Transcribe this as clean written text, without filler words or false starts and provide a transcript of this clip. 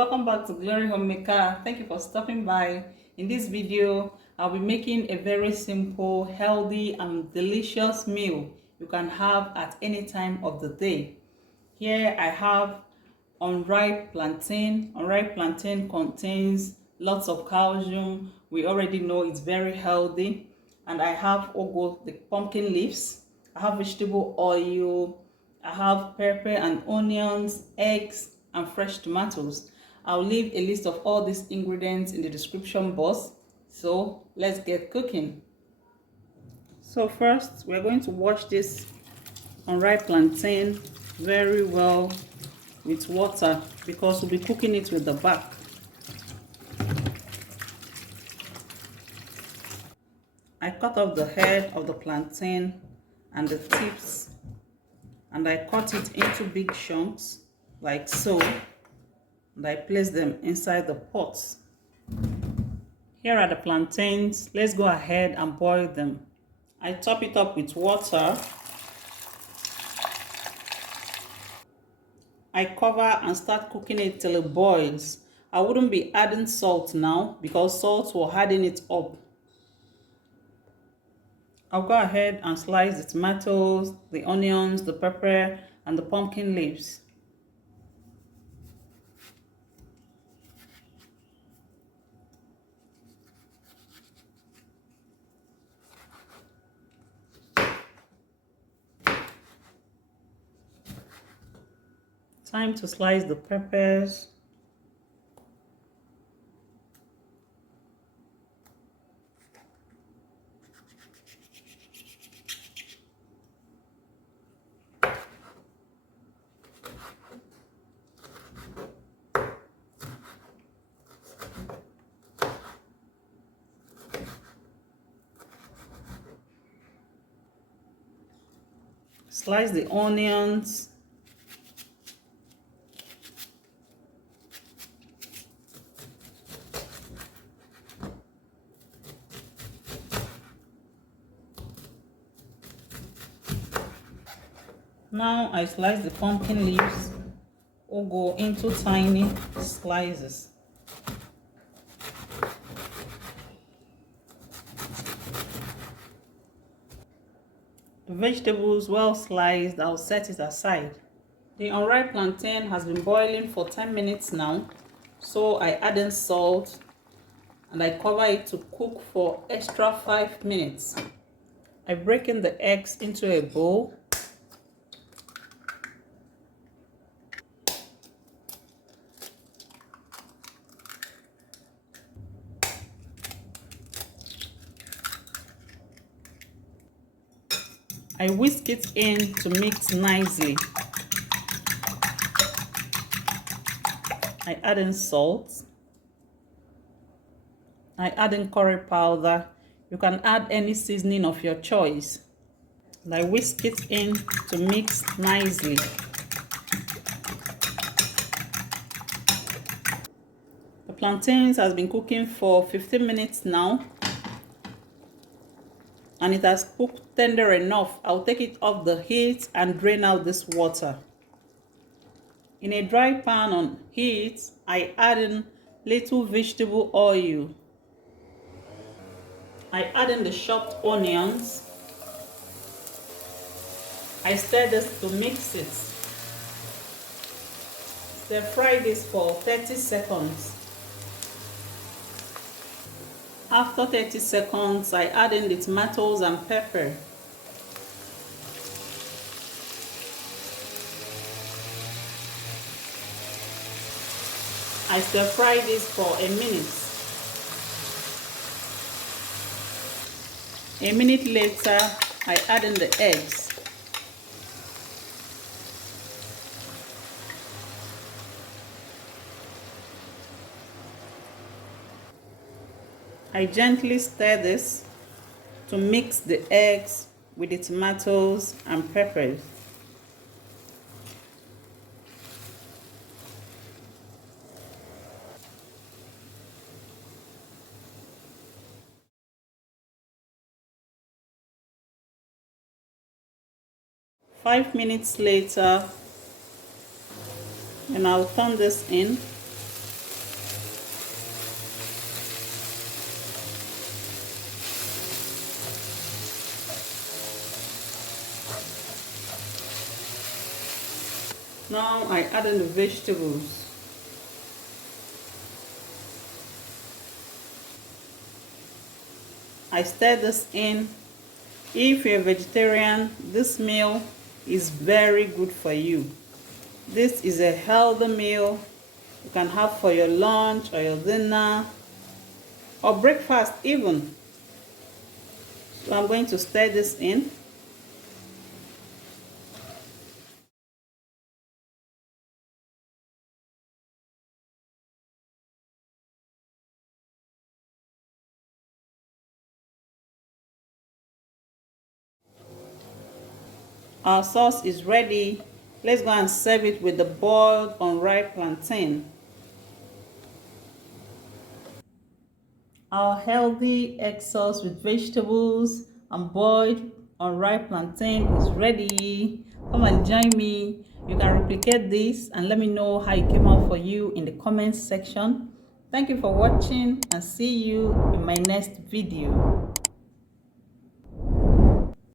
welcome back to Glory Homemaker. Thank you for stopping by. In this video, I'll be making a very simple, healthy and delicious meal you can have at any time of the day. Here I have unripe plantain. Unripe plantain contains lots of calcium. We already know it's very healthy. And I have ogo, the pumpkin leaves. I have vegetable oil. I have pepper and onions, eggs, and fresh tomatoes. I'll leave a list of all these ingredients in the description box. So let's get cooking. So first, we're going to wash this unripe plantain very well with water because we'll be cooking it with the back. I cut off the head of the plantain and the tips, and I cut it into big chunks like so, and I place them inside the pots. Here are the plantains. Let's go ahead and boil them. I top it up with water. I cover and start cooking it till it boils. I wouldn't be adding salt now because salt will harden it up. I'll go ahead and slice the tomatoes, the onions, the pepper, and the pumpkin leaves. Time to slice the peppers. Slice the onions. Now I slice the pumpkin leaves or go into tiny slices. The vegetables well sliced, I'll set it aside. The unripe plantain has been boiling for 10 minutes now, so I add in salt and I cover it to cook for extra 5 minutes. I break in the eggs into a bowl. I whisk it in to mix nicely. I add in salt. I add in curry powder. You can add any seasoning of your choice. And I whisk it in to mix nicely. The plantains has been cooking for 15 minutes now, and it has cooked tender enough. I'll take it off the heat and drain out this water. In a dry pan on heat, I add in little vegetable oil. I add in the chopped onions. I stir this to mix it. Stir fry this for 30 seconds. After 30 seconds, I add in the tomatoes and pepper. I stir fry this for a minute. A minute later, I add in the eggs. I gently stir this to mix the eggs with the tomatoes and peppers. Five minutes later, and I'll turn this in. Now I add in the vegetables. I stir this in. If you're a vegetarian, this meal is very good for you. This is a healthy meal you can have for your lunch or your dinner or breakfast even. So I'm going to stir this in. Our sauce is ready. Let's go and serve it with the boiled unripe plantain. Our healthy egg sauce with vegetables and boiled unripe plantain is ready. Come and join me. You can replicate this and let me know how it came out for you in the comments section. Thank you for watching and see you in my next video.